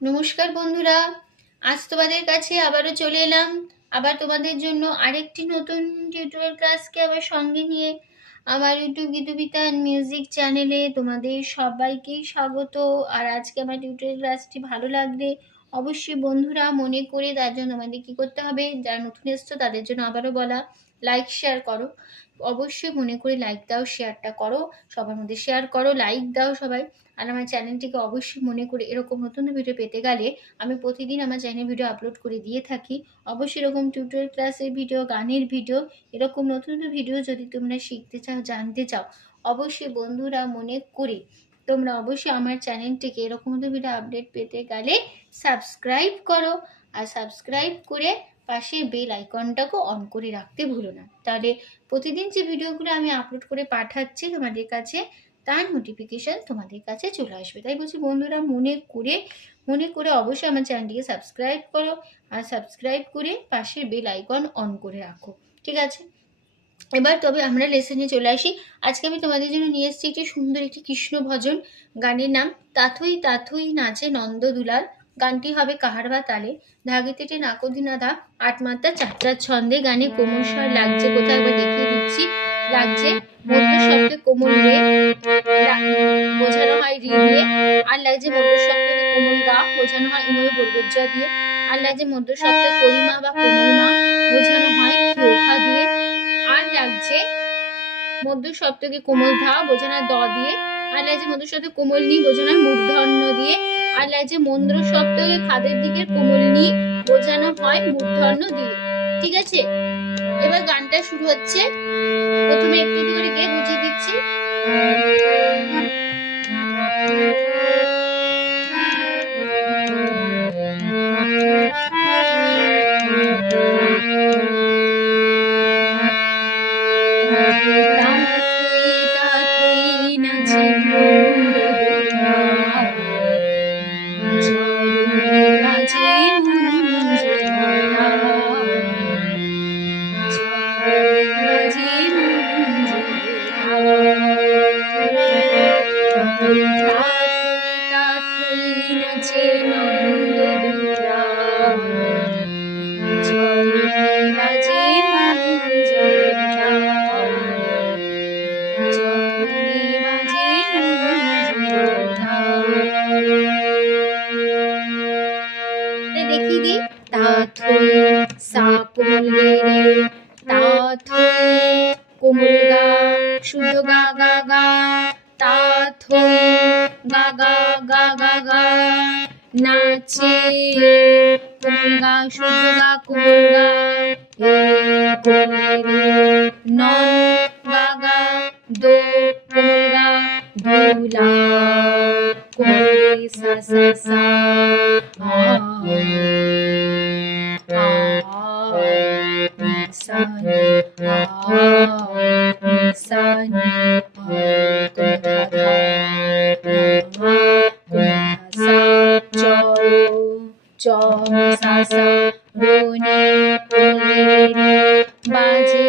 নমস্কার বন্ধুরা, আজ তোমাদের কাছে আবারও চলে এলাম। আবার তোমাদের জন্য আরেকটি নতুন টিউটোরিয়াল ক্লাসকে আবার সঙ্গে নিয়ে আমার ইউটিউব গীতবিতা মিউজিক চ্যানেলে তোমাদের সবাইকেই স্বাগত। আর আজকে আমার টিউটোরিয়াল ক্লাসটি ভালো লাগলে অবশ্যই বন্ধুরা মনে করে তার জন্য আমাদের কী করতে হবে, যারা নতুন এসছো তাদের জন্য আবারও বলা, লাইক শেয়ার করো। অবশ্যই মনে করে লাইক দাও, শেয়ারটা করো, সবার মধ্যে শেয়ার করো, লাইক দাও সবাই। আর আমার চ্যানেলটিকে অবশ্যই মনে করে এরকম নতুন ভিডিও পেতে গেলে আমি প্রতিদিন আমার চ্যানেলে ভিডিও আপলোড করে দিয়ে থাকি। অবশ্যই এরকম টিউটোরিয়াল ক্লাসের ভিডিও, গানের ভিডিও, এরকম নতুন নতুন ভিডিও যদি তোমরা শিখতে চাও, জানতে চাও, অবশ্যই বন্ধুরা মনে করে তোমরা অবশ্যই আমার চ্যানেলটিকে এরকম নতুন ভিডিও আপডেট পেতে গেলে সাবস্ক্রাইব করো। আর সাবস্ক্রাইব করে পাশে বেল আইকনটাকে অন করে রাখতে ভুলো না, তাহলে প্রতিদিন যে ভিডিওগুলো আমি আপলোড করে পাঠাচ্ছি তোমাদের কাছে তার নোটিফিকেশান তোমাদের কাছে চলে আসবে। তাই বলছি বন্ধুরা মনে করে অবশ্যই আমার চ্যানেলটিকে সাবস্ক্রাইব করো, আর সাবস্ক্রাইব করে পাশের বেল আইকন অন করে রাখো, ঠিক আছে? এবার তবে আমরা লেসনে চলে আসি। আজকে আমি তোমাদের জন্য নিয়ে এসেছি একটি সুন্দর একটি কৃষ্ণ ভজন। গানের নাম তাথই তাথই নাচে নন্দ দুলাল। গানটি হবে কাহারবা তালে, ধাগিতেটে নাকদিনাধা, আটমাত্রা চারটার ছন্দে। গানে কোমল স্বর লাগছে কোথায় একবার দেখিয়ে দিচ্ছি। লাগছে মধ্য শব্দে কোমল রে, বোঝানো হয় রি দিয়ে। আর লাগছে মধ্য শব্দকে কোমল গা, বোঝানো হয় ইময় বর্গজ্জা দিয়ে। আর লাগছে মধ্য শব্দে করিমা বা কোমল মা, বোঝানো হয় ক্ষা দিয়ে। আর লাগছে মধ্য শব্দকে কোমল ধা, বোঝানো হয় দ দিয়ে। আর লাগছে মধ্য শব্দে কোমল নি, বোঝানো হয় মূর্ধন্য দিয়ে। আর লাগছে মন্দ্র শব্দকে খাদের দিকের কোমল নি, বোঝানো হয় মূর্ধন্য দিয়ে। ঠিক আছে, এবার গানটা শুরু হচ্ছে। প্রথমে একটু একটু করে গিয়ে বুঝিয়ে দিচ্ছি। দেখিয়ে দিই। তাথই সা কোমল রে রে, তাথই কোমল গা, শুদ্ধ গা গা গা, তাথই গা গা গা গা গা, নাচে কোমল গা, শুদ্ধ গা কোমল গা, কোমল রে নন গা গা, দো কোমল গা, দুলা কোমল রে সা সা সা, বাজে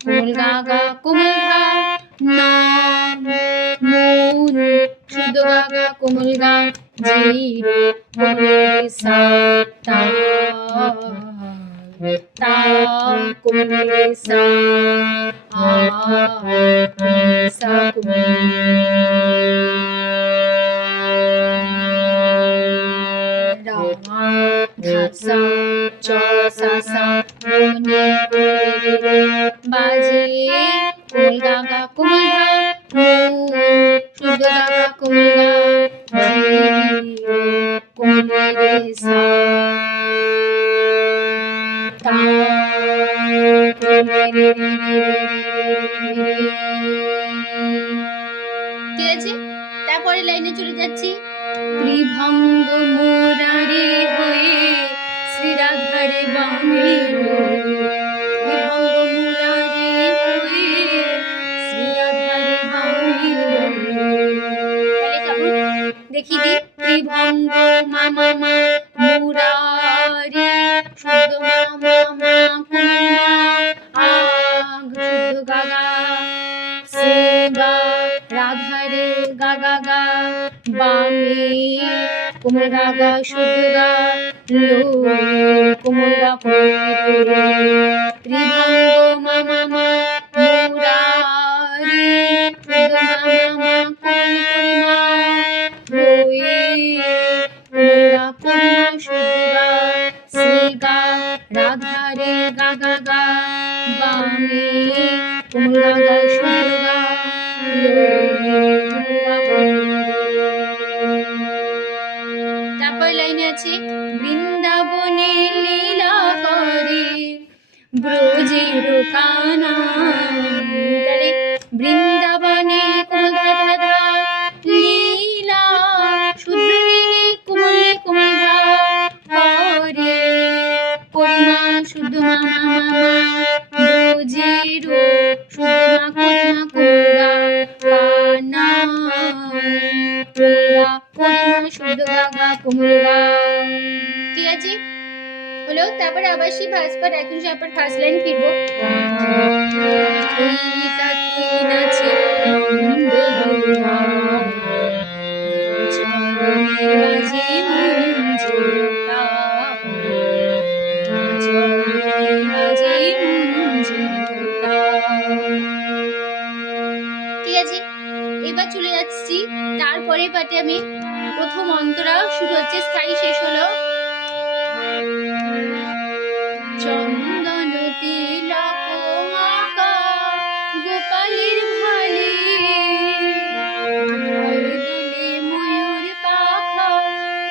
কোমল গা গা কোমল ধা, মূল শুদ্ধ গা গা কোমল গা, জিরো কোমল সা, তা কোমল রে সা, সা কোমল ধাসা চ সা সা রে বাজে কোমল গা গা কোমল ধা, শুদ্ধ গা গা কোমল গা, জিরো কোমল রে সা, তা কোমল রে রে রে। ঠিক আছে, তারপরে লাইনে চলে যাচ্ছি। ত্রিভঙ্গ মুরারি হয়ে শ্রীরাধার বামে, ত্রিভঙ্গ মুরারি হয়ে শ্রীরাধার বামে। তাহলে কেমন দেখি দি। ত্রিভঙ্গ মামা মা মুরারি, শুদ্ধ মামা মা কোমল মা, শুদ্ধ গা গা, সেবা রাধারে গা গা গা, বামে কোমল গা গা শুদ্ধ গা লো কোমল গা ত্রিভঙ্গ মা মা মা মুরারি শুদ্ধ মা মা মা পরিমা কোমল গা পরিমা শুদ্ধ গা শ্রী গা রাধা রে গা গা গা বামে কোমল গা গা শুদ্ধ গা তারপর লাইনে আছে বৃন্দাবনে লীলা করে ব্রজের কানা তাহলে বৃন্দাবনে কোমল ধা লীলা শুদ্ধ নীলে কোমল কোমল ধা করে পরিমা শুদ্ধ মা মা মা ব্রজের শুদ্ধ মা পরিমা কানা পরিমা শুদ্ধ গা গা কোমল গা। ঠিক আছে হলো। তারপরে আবার সেই ভার্স পার্ট এখন আবার ফার্স্ট লাইন ফিরবো। ঠিক আছে এবার চলে যাচ্ছি তারপরে পার্টে আমি প্রথম অন্তরা শুরু হচ্ছে স্থায়ী শেষ হলো চন্দন তিলক মাখা গোপালের ভালে দুলে ময়ূর পাখা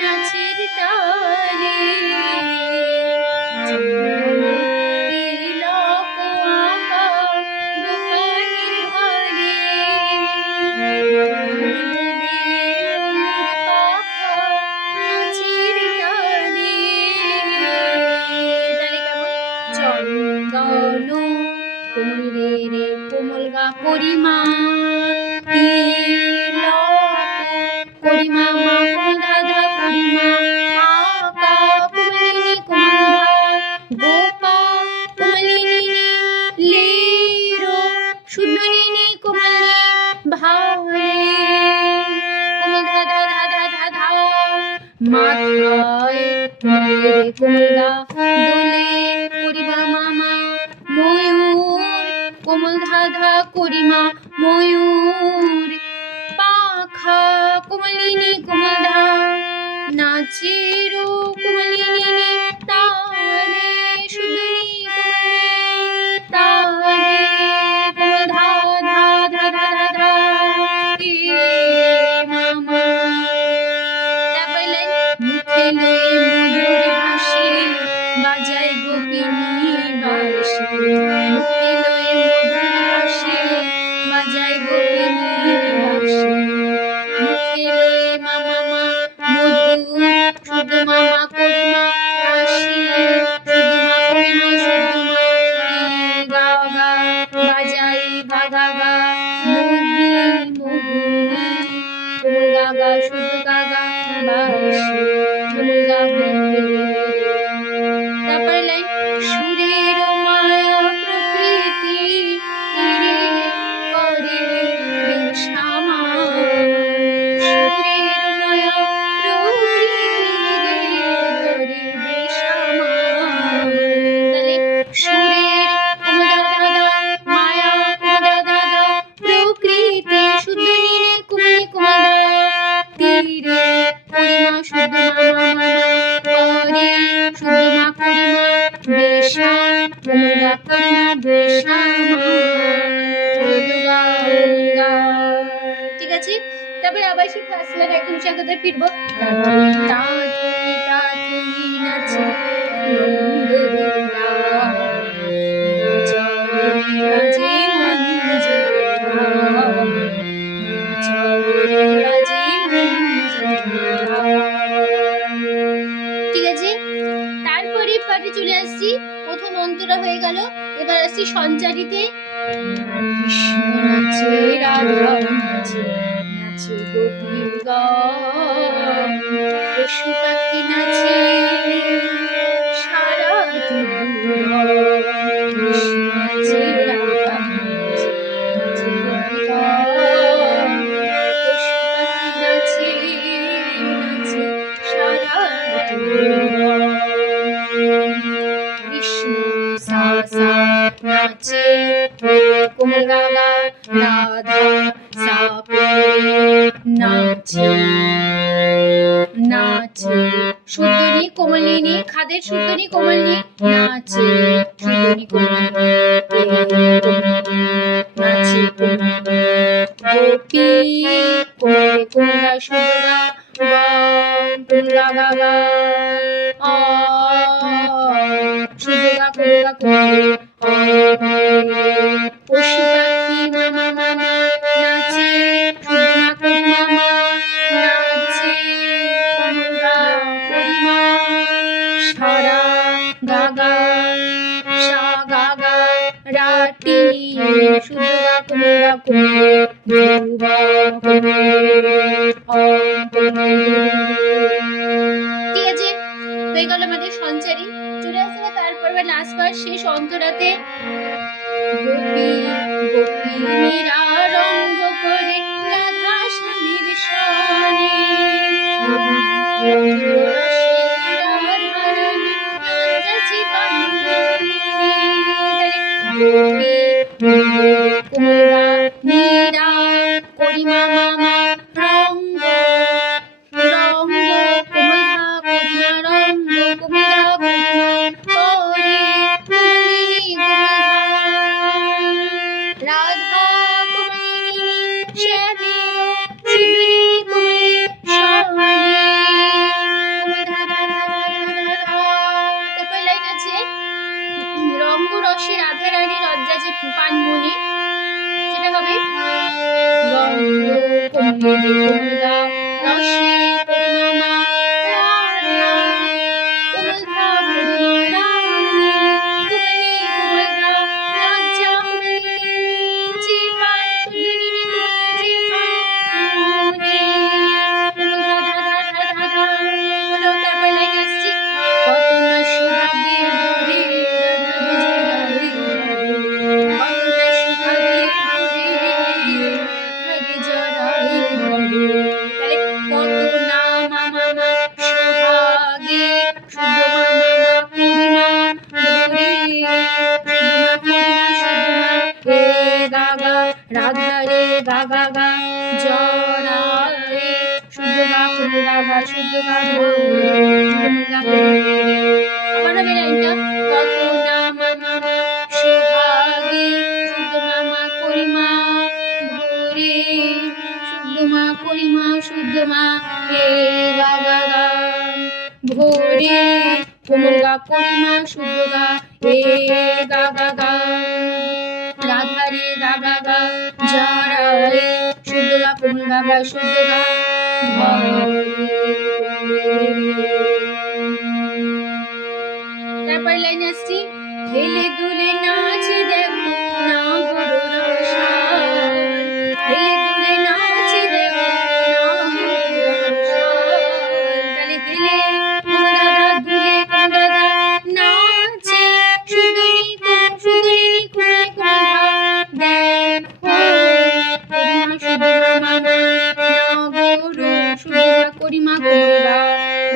নাচের তালে তিলক মাখা গোপালের ভালে কোমল রে রে কোমল গা পরিমা পরিমা মা দাদা পরিমা আকা কোমলিনী কোমল গোপা কোমলিনী লেরো শুদ্ধ নিনি কোমলিনী ভালে কোমল দাদা দাদা দাদা মাথায় কোমল গা দোলে পরিমা মামা ময়ূর কোমল ধাধা করিমা ময়ূর পাখা কোমলিনী কোমল ধা নাচের কোমলিনী তারে শুদ্ধনি কোমলিনী তারে কোমল ধা ধা ধা ধা ধা মামা। তারপর লাইন মুখে লয়ে মধুর হাসি বাজায় গোপিনী বাঁশি মুখে লয়ে মধুর হাসি বাজায় গোপিনী বাঁশি মুখে লয়ে মামা মা মধুর শুদ্ধ মামা করিমা হাসি শুদ্ধ মা করিমা শুদ্ধ মা গা গা বাজায় গা গা গা মোহিনী মোহিনী কোমল গা গা শুদ্ধ গা গা বাঁশি কোমল গা তারপরে লাইন সুরের মায়া প্রকৃতি করে বেশামা সুরের মায়া প্রকৃতি করে বেশামা তাহলে সুরের মায়া দাদা প্রকৃতি শুদ্ধ নিরে কুমলি কুমার তীরে পরিমা শুদ্ধ মামা করে শুদ্ধ মা পরিমা বেশা কোমলা পরিমা বেশা। ঠিক আছে তারপরে আবার সেই ফার্স্ট লাইন এখন স্বাগতে ফিরবো নাচে ঠিক আছে তারপরে পার্টে চলে আসছি প্রথম অন্তরা হয়ে গেল এবার আসছি সঞ্চারিতে কৃষ্ণ নাচে রাধা নাচে নাচে গোপীর গান পশু পাখি নাচে সারা কৃষ্ণ নাচে রাধা নাচে নাচে গোপীর গান পশু পাখি নাচে নাচে নাচে নাচে শুদ্ধনি কোমলিনী খাদের শুদ্ধনি কোমলিনী নাচে শুদ্ধনি কোমলিনী নাচে গোপী কোমলে কোমলা শুদ্ধা কোমলা গাগা শুদ্ধা কোমলা কোমলে পশু পাখি মামা মামা নাচে শুদ্ধা কোমলা নাচে কোমলা পরিমা সারা গাগা সা গাগা রাটি শুদ্ধা কোমলা কোমলে ধ্রুবা ঠিক আছে হয়ে গেল আমাদের সঞ্চারী। চলে আসবে তারপর লাস্ট বার শেষ অন্তরাতে গোপী গোপিনীরা রঙ্গ করে রাধা স্বামীর সনে কোমলা নীরা করিমা মামা রঙ্গ রঙ্গ কোমলা করিমা রঙ্গ কোমলা করিমা করে রাধা কোমলিনী শ্যামে সুন্দরী কোমলে তারপর লাইন আছে রঙ্গ রসে রাধা রানী লজ্জা যে পানমনি সেটা হবে রঙ্গ কোমলে কোমলা রসে পরিমা রাধা কোমলা পরিমা রানী কোমলে কোমলা লজ্জা যে পান সুন্দরী যে পানমনি তারপর লাইন আসছে কত না সুভাগে রাধা রে গাগা গা জরা রে শুদ্ধ গা গা শুদ্ধ গা আবার হবে লাইনটা কত না মামা সোহাগে শুদ্ধ মামা করিমা ভোরে শুদ্ধ মা করিমা শুদ্ধ মা রে গাগা গা ভোরে কোমল গা করিমা শুদ্ধ গা রে গাগা গা রাধা রে গাগা গা জরা রে শুদ্ধ গা কোমল গা গা শুদ্ধ গা তারপর লাইন আসছি হেলে দুলে নাচে দেখো না বড় রসাল হেলে দুলে নাচে দেখো না বড় রসাল তাহলে হেলে কোমলা দুলে কোমলা নাচে সুন্দরী সুন্দরী কোমলে কোমলা দেখো করিমা শুদ্ধ মামা নগর শুদ্ধ করিমা কোমলা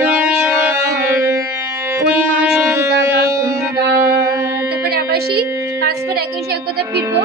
রসাল করিমা শুদ্ধ গাগা কোমলা তারপরে আবার সেই পাঁচবার একই সে কথা ফিরবো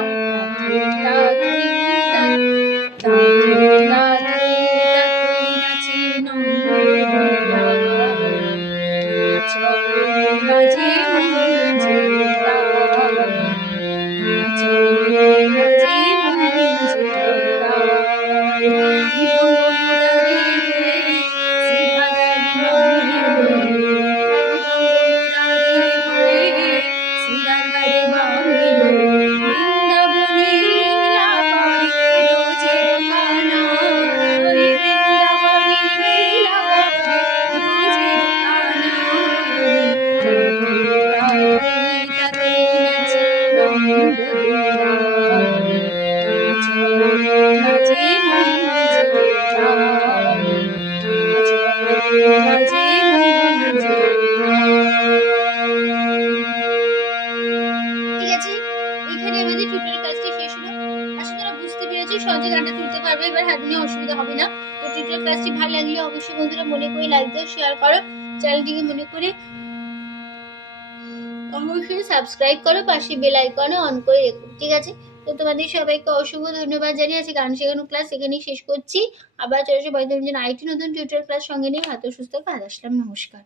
সহজে গানটা তুলতে পারবে, এবার হাত নিয়ে অসুবিধা হবে না। তো টিউটোরিয়াল ক্লাসটি ভালো লাগলে অবশ্যই বন্ধুরা মনে করে লাইক দাও, শেয়ার করো, চ্যানেলটিকে মনে করে অবশ্যই সাবস্ক্রাইব করো, পাশে বেল আইকনে অন করে রেখো, ঠিক আছে। তো তোমাদের সবাইকে অসংখ্য ধন্যবাদ জানিয়ে আজকে গান শেখানো ক্লাস এখানেই শেষ করছি। আবার চলে আসবো বাড়িতে আরেকটি নতুন টিউটোরিয়াল ক্লাস সঙ্গে নিয়ে। ভালো সুস্থ কাজ আসলাম, নমস্কার।